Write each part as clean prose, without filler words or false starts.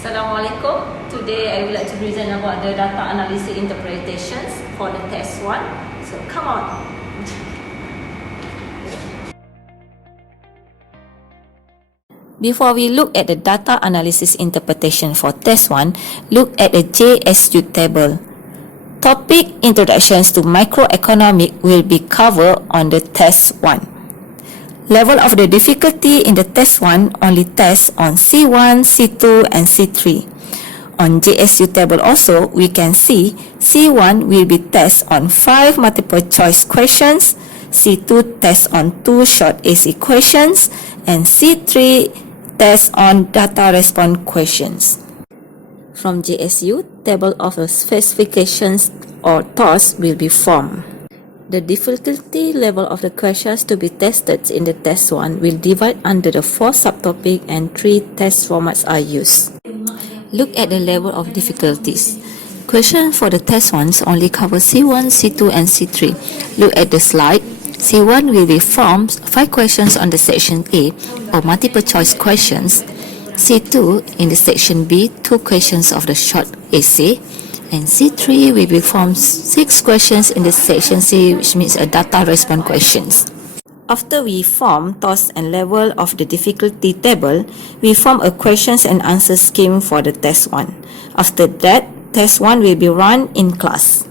Assalamualaikum. Today I would like to present about the data analysis interpretations for the test 1. So come on. Before we look at the data analysis interpretation for test 1, look at the JSU table. Topic introductions to microeconomic will be covered on the test 1. Level of the difficulty in the test 1 only tests on C1, C2 and C3. On JSU table also, we can see C1 will be test on 5 multiple choice questions, C2 test on 2 short AC questions, and C3 test on data response questions. From JSU, table of the specifications or TOS will be formed. The difficulty level of the questions to be tested in the test 1 will divide under the 4 subtopics and 3 test formats are used. Look at the level of difficulties. Questions for the test 1s only cover C1, C2 and C3. Look at the slide. C1 will be formed 5 questions on the section A or multiple choice questions. C2 in the section B 2 questions of the short essay. And C3 will be formed 6 questions in the section C, which means a data response questions. After we form TOS and level of the difficulty table, we form a questions and answer scheme for the test 1. After that, test 1 will be run in class.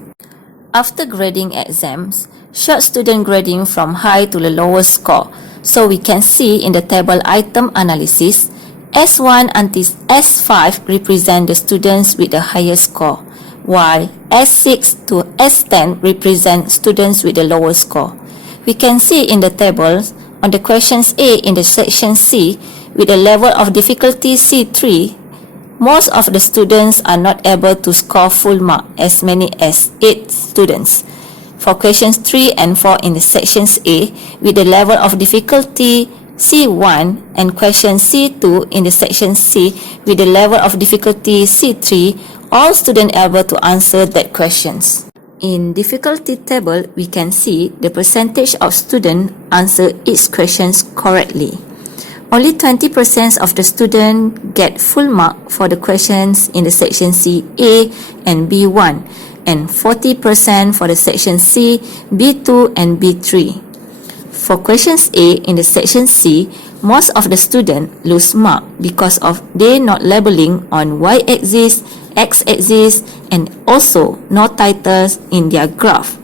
After grading exams, short student grading from high to the lowest score. So we can see in the table item analysis, S1 until S5 represent the students with the highest score, while S6 to S10 represent students with the lowest score. We can see in the tables on the questions A in the section C with the level of difficulty C3, most of the students are not able to score full mark, as many as 8 students. For questions 3 and 4 in the sections A with the level of difficulty C1 and question C2 in the section C with the level of difficulty C3, all students able to answer that questions. In difficulty table, we can see the percentage of students answer each questions correctly. Only 20% of the students get full mark for the questions in the section C, A and B1, and 40% for the section C, B2 and B3. For questions A in the section C, most of the students lose mark because of they not labeling on y-axis, x-axis, and also no titles in their graph.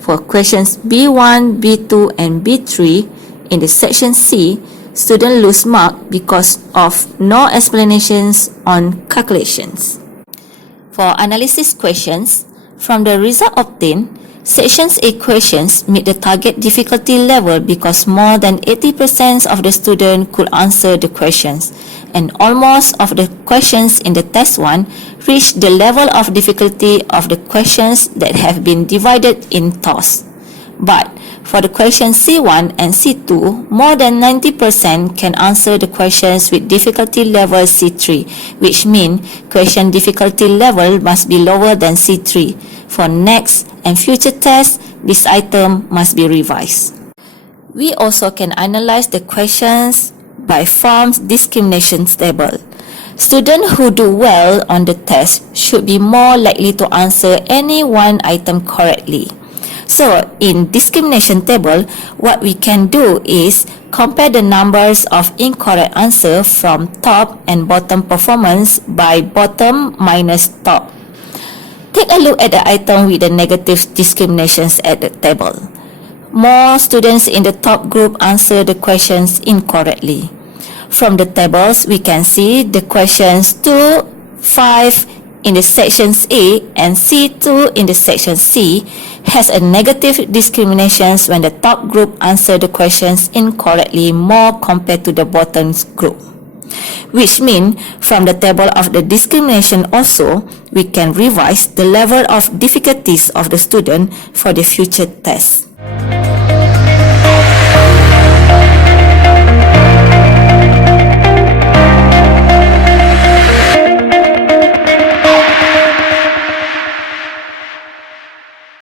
For questions B1, B2, and B3 in the section C, students lose mark because of no explanations on calculations. For analysis questions, from the result obtained, Sections A questions meet the target difficulty level because more than 80% of the students could answer the questions, and almost of the questions in the test 1 reach the level of difficulty of the questions that have been divided in TOS. But for the questions C1 and C2, more than 90% can answer the questions with difficulty level C3, which means question difficulty level must be lower than C3. For next and future tests, this item must be revised. We also can analyze the questions by forms discrimination table. Students who do well on the test should be more likely to answer any one item correctly. So, in discrimination table, what we can do is compare the numbers of incorrect answer from top and bottom performance by bottom minus top. Take a look at the item with the negative discriminations at the table. More students in the top group answer the questions incorrectly. From the tables, we can see the questions 2, 5 in the sections A and C2 in the section C has a negative discriminations when the top group answer the questions incorrectly more compared to the bottom group. Which means from the table of the discrimination also, we can revise the level of difficulties of the student for the future test.